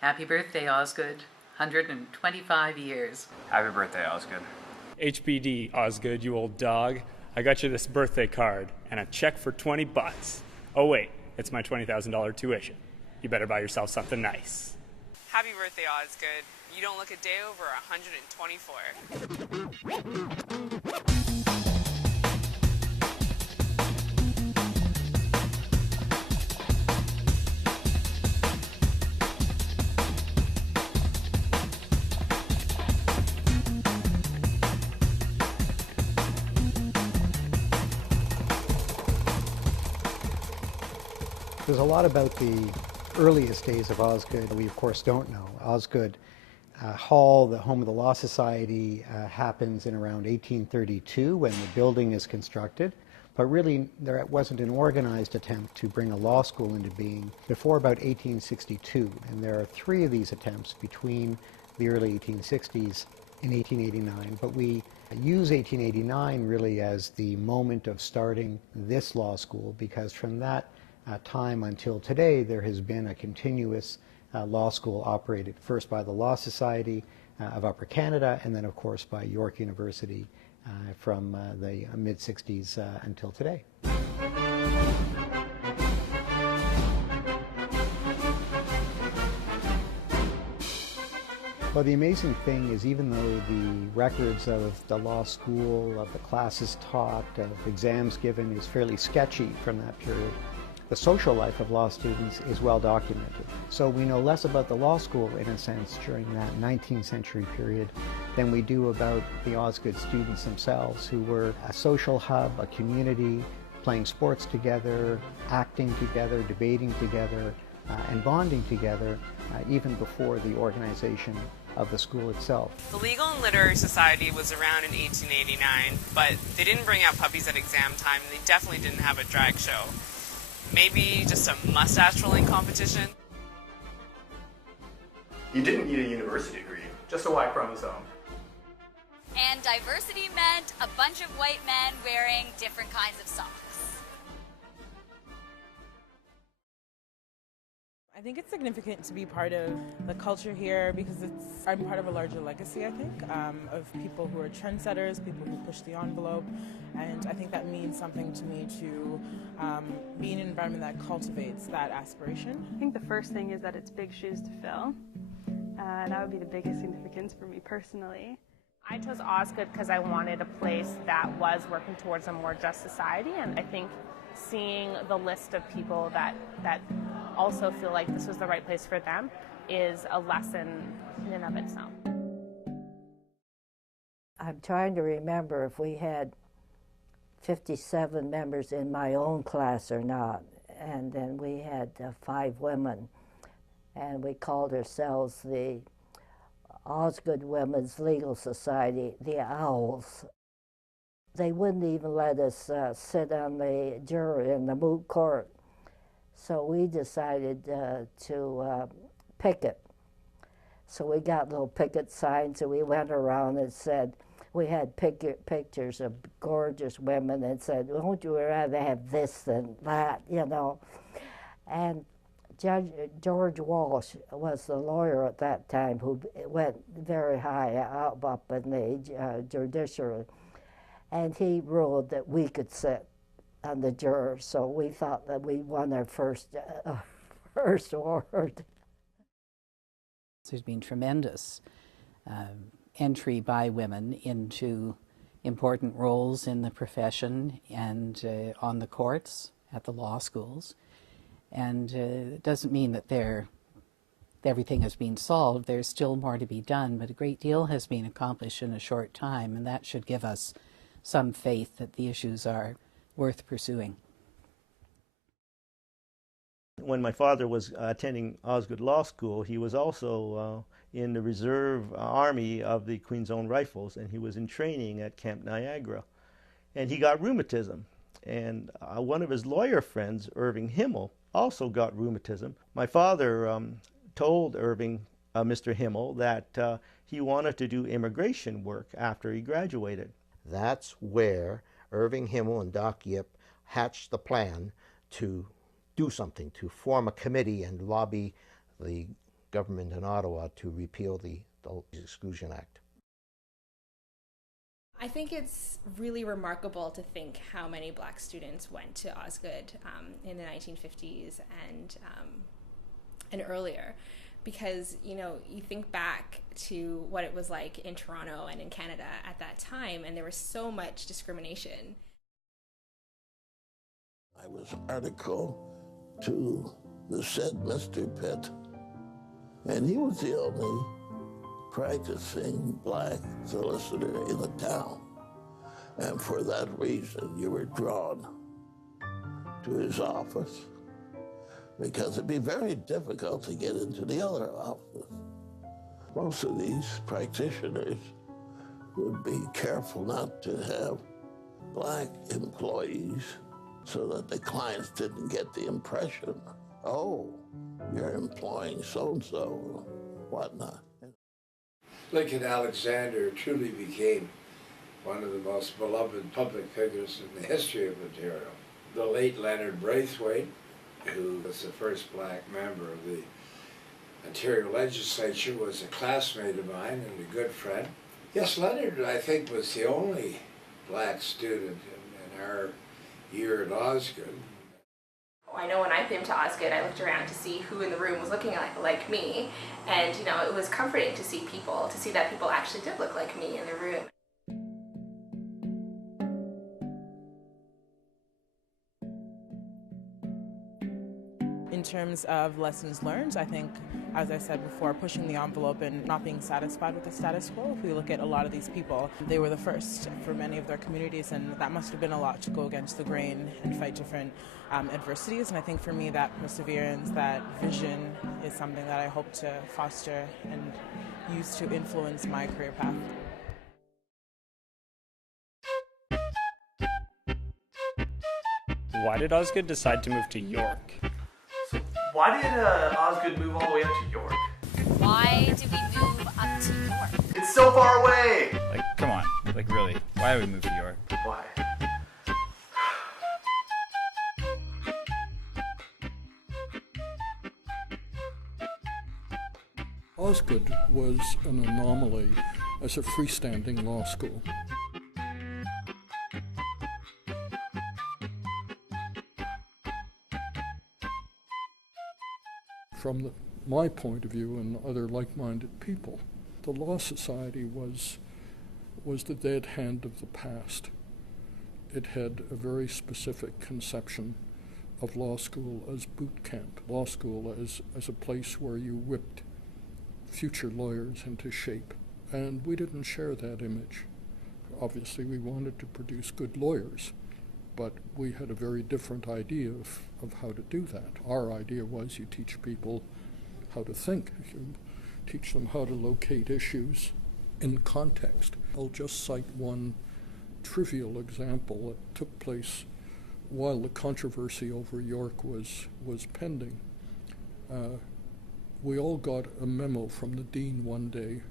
Happy birthday, Osgoode. 125 years. Happy birthday, Osgoode. HBD, Osgoode, you old dog. I got you this birthday card and a check for $20. Oh wait, it's my $20,000 tuition. You better buy yourself something nice. Happy birthday, Osgoode. You don't look a day over 124. There's a lot about the earliest days of Osgoode that we of course don't know. Osgoode Hall, the home of the Law Society, happens in around 1832 when the building is constructed. But really there wasn't an organized attempt to bring a law school into being before about 1862. And there are three of these attempts between the early 1860s and 1889. But we use 1889 really as the moment of starting this law school, because from that time until today, there has been a continuous law school operated first by the Law Society of Upper Canada, and then of course by York University from the mid-60s until today. Well, the amazing thing is, even though the records of the law school, of the classes taught, of exams given is fairly sketchy from that period, the social life of law students is well documented. So we know less about the law school, in a sense, during that 19th century period than we do about the Osgoode students themselves, who were a social hub, a community, playing sports together, acting together, debating together, and bonding together, even before the organization of the school itself. The Legal and Literary Society was around in 1889, but they didn't bring out puppies at exam time, and they definitely didn't have a drag show. Maybe just a mustache rolling competition. You didn't need a university degree, just a Y chromosome. And diversity meant a bunch of white men wearing different kinds of socks. I think it's significant to be part of the culture here because I'm part of a larger legacy, I think, of people who are trendsetters, people who push the envelope, and I think that means something to me to be in an environment that cultivates that aspiration. I think the first thing is that it's big shoes to fill. That would be the biggest significance for me personally. I chose Osgoode because I wanted a place that was working towards a more just society, and I think seeing the list of people that also feel like this was the right place for them is a lesson in and of itself. I'm trying to remember if we had 57 members in my own class or not, and then we had 5 women, and we called ourselves the Osgoode Women's Legal Society, the Owls. They wouldn't even let us sit on the jury in the moot court. So we decided to picket. So we got little picket signs and we went around and said, we had pictures of gorgeous women and said, won't you rather have this than that, you know? And Judge George Walsh was the lawyer at that time who went very high up in the judiciary. And he ruled that we could sit on the jurors, so we thought that we won our first award. There's been tremendous entry by women into important roles in the profession and on the courts, at the law schools. And it doesn't mean that everything has been solved. There's still more to be done, but a great deal has been accomplished in a short time, and that should give us some faith that the issues are worth pursuing. When my father was attending Osgoode Law School, he was also in the Reserve Army of the Queen's Own Rifles, and he was in training at Camp Niagara. And he got rheumatism. And one of his lawyer friends, Irving Himmel, also got rheumatism. My father told Mr. Himmel, that he wanted to do immigration work after he graduated. That's where Irving Himmel and Doc Yip hatched the plan to do something, to form a committee and lobby the government in Ottawa to repeal the Exclusion Act. I think it's really remarkable to think how many black students went to Osgoode in the 1950s and earlier, because you think back to what it was like in Toronto and in Canada at that time, and there was so much discrimination. I was articled to the said Mr. Pitt, and he was the only practicing black solicitor in the town. And for that reason, you were drawn to his office, because it'd be very difficult to get into the other offices. Most of these practitioners would be careful not to have black employees so that the clients didn't get the impression, oh, you're employing so-and-so, whatnot. Lincoln Alexander truly became one of the most beloved public figures in the history of Ontario. The late Leonard Braithwaite, who was the first black member of the Ontario legislature, was a classmate of mine and a good friend. Yes, Leonard, I think, was the only black student in our year at Osgoode. I know when I came to Osgoode, I looked around to see who in the room was looking like me, and it was comforting to see that people actually did look like me in the room. In terms of lessons learned, I think, as I said before, pushing the envelope and not being satisfied with the status quo. If we look at a lot of these people, they were the first for many of their communities, and that must have been a lot to go against the grain and fight different adversities. And I think for me, that perseverance, that vision is something that I hope to foster and use to influence my career path. Why did Osgoode decide to move to York? Why did Osgoode move all the way up to York? Why did we move up to York? It's so far away! Like, come on. Like, really. Why did we move to York? Why? Osgoode was an anomaly as a freestanding law school. From my point of view and other like-minded people, the Law Society was the dead hand of the past. It had a very specific conception of law school as boot camp, law school as a place where you whipped future lawyers into shape. And we didn't share that image. Obviously, we wanted to produce good lawyers, but we had a very different idea of how to do that. Our idea was you teach people how to think. You teach them how to locate issues in context. I'll just cite one trivial example that took place while the controversy over York was pending. We all got a memo from the dean one day,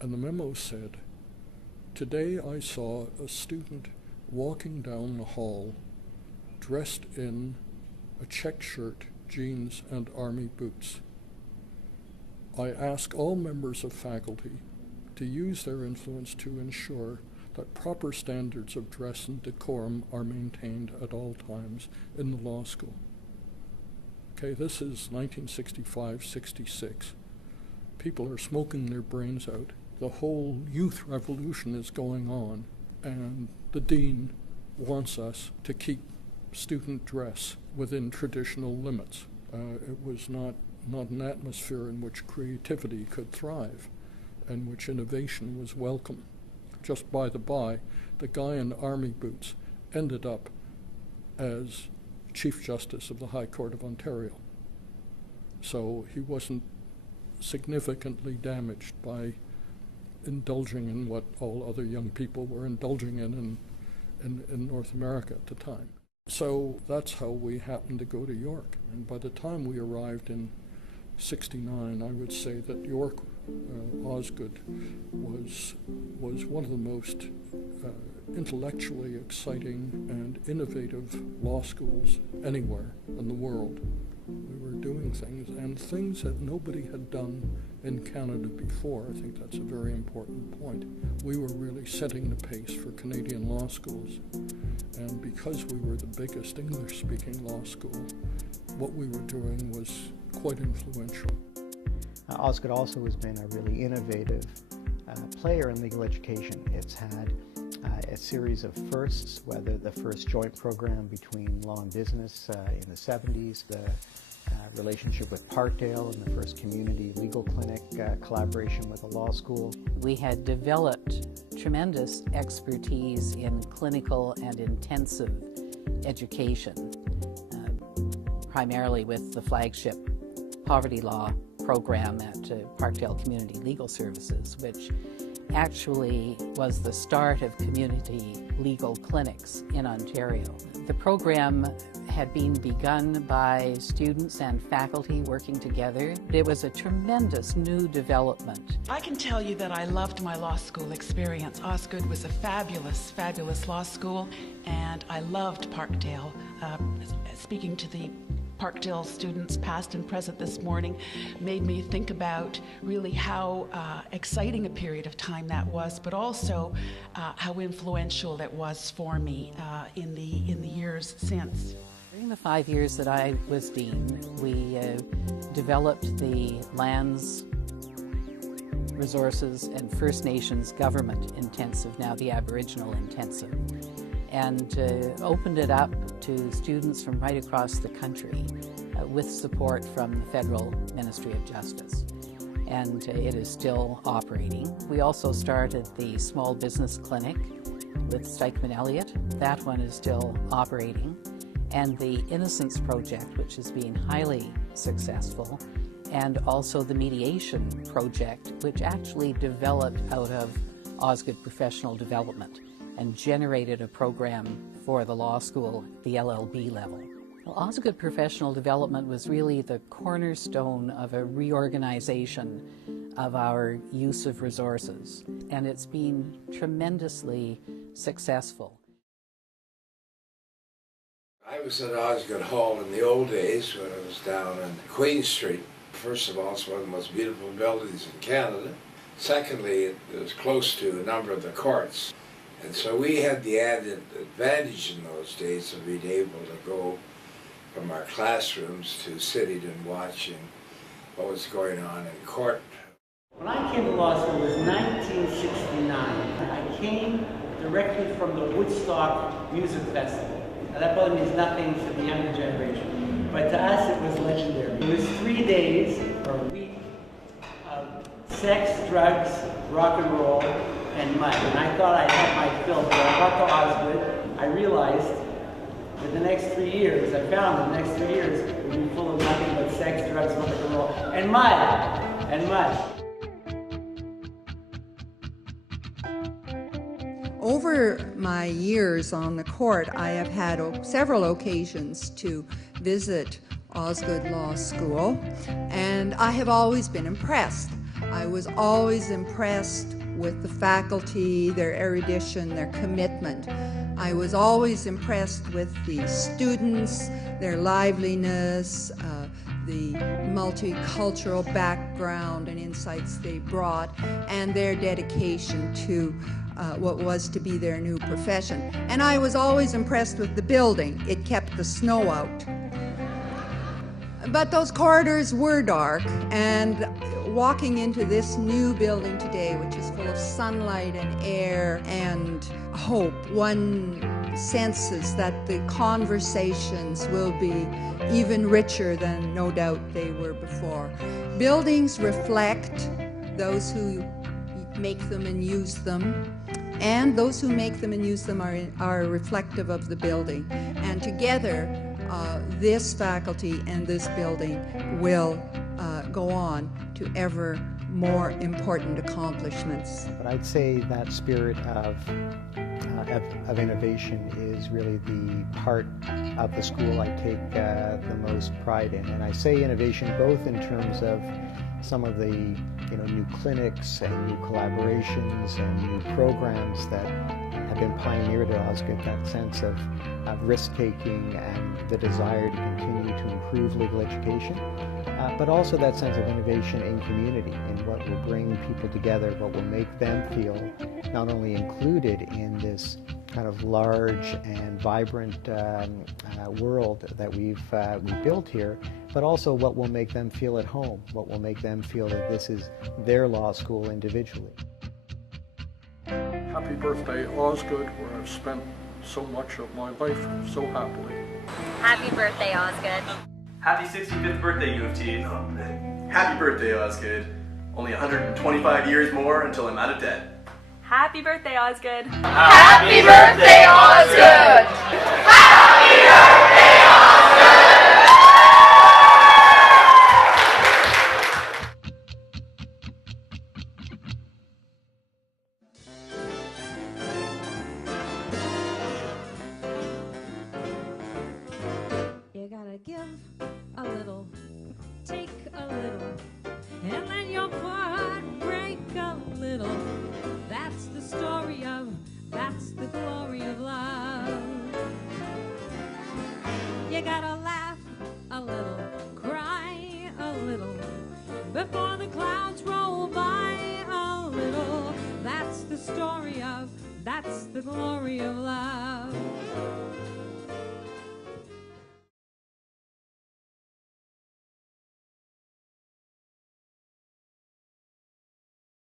and the memo said, "Today I saw a student walking down the hall dressed in a check shirt, jeans, and army boots. I ask all members of faculty to use their influence to ensure that proper standards of dress and decorum are maintained at all times in the law school." Okay, this is 1965-66. People are smoking their brains out. The whole youth revolution is going on, and the dean wants us to keep student dress within traditional limits. It was not an atmosphere in which creativity could thrive, and which innovation was welcome. Just by the by, the guy in army boots ended up as Chief Justice of the High Court of Ontario. So he wasn't significantly damaged by indulging in what all other young people were indulging in North America at the time. So that's how we happened to go to York. And by the time we arrived in '69, I would say that York, Osgoode, was one of the most intellectually exciting and innovative law schools anywhere in the world. We were doing things that nobody had done in Canada before. I think that's a very important point. We were really setting the pace for Canadian law schools. And because we were the biggest English-speaking law school, what we were doing was quite influential. Osgoode also has been a really innovative player in legal education. It's had a series of firsts, whether the first joint program between law and business in the 70s, the relationship with Parkdale and the first community legal clinic collaboration with a law school. We had developed tremendous expertise in clinical and intensive education, primarily with the flagship poverty law program at Parkdale Community Legal Services, which actually was the start of community legal clinics in Ontario. The program had been begun by students and faculty working together. It was a tremendous new development. I can tell you that I loved my law school experience. Osgoode was a fabulous, fabulous law school, and I loved Parkdale. Speaking to the Parkdale students, past and present this morning, made me think about really how exciting a period of time that was, but also how influential it was for me in the years since. During the 5 years that I was dean, we developed the Lands, Resources and First Nations Government Intensive, now the Aboriginal Intensive, and opened it up to students from right across the country with support from the Federal Ministry of Justice. And it is still operating. We also started the Small Business Clinic with Stikeman Elliott. That one is still operating. And the Innocence Project, which has been highly successful, and also the Mediation Project, which actually developed out of Osgoode Professional Development and generated a program for the law school, the LLB level. Well, Osgoode Professional Development was really the cornerstone of a reorganization of our use of resources, and it's been tremendously successful. I was at Osgoode Hall in the old days when it was down on Queen Street. First of all, it's one of the most beautiful buildings in Canada. Secondly, it was close to a number of the courts. And so we had the added advantage in those days of being able to go from our classrooms to sitting and watching what was going on in court. When I came to law school, it was 1969. I came directly from the Woodstock Music Festival. Now that probably means nothing to the younger generation, but to us it was legendary. It was 3 days or a week of sex, drugs, rock and roll, and mud. And I thought I had my fill. When I got to Osgoode, I realized that the next 3 years, I found that the next 3 years would be full of nothing but sex, drugs, rock and roll, and mud, and mud. Over my years on the court, I have had several occasions to visit Osgoode Law School, and I have always been impressed. I was always impressed with the faculty, their erudition, their commitment. I was always impressed with the students, their liveliness, the multicultural background and insights they brought, and their dedication to what was to be their new profession. And I was always impressed with the building. It kept the snow out. But those corridors were dark, and walking into this new building today, which is full of sunlight and air and hope, one senses that the conversations will be even richer than no doubt they were before. Buildings reflect those who make them and use them, and those who make them and use them are reflective of the building. And together, this faculty and this building will go on to ever more important accomplishments. But I'd say that spirit of innovation is really the part of the school I take the most pride in. And I say innovation both in terms of some of the new clinics and new collaborations and new programs that have been pioneered at Osgoode, that sense of risk-taking and the desire to continue to improve legal education, but also that sense of innovation in community, in what will bring people together, what will make them feel not only included in this kind of large and vibrant world that we've built here, but also what will make them feel at home, what will make them feel that this is their law school individually. Happy birthday, Osgoode, where I've spent so much of my life so happily. Happy birthday, Osgoode. Happy 65th birthday, U of T. Happy birthday, Osgoode. Only 125 years more until I'm out of debt. Happy birthday, Osgoode. Happy birthday, Osgoode! Happy birthday, You gotta give a little, take a little, and then your heart break a little. That's the story of, that's the glory of love. You gotta laugh a little, cry a little, before the clouds roll by a little. That's the story of, that's the glory of love.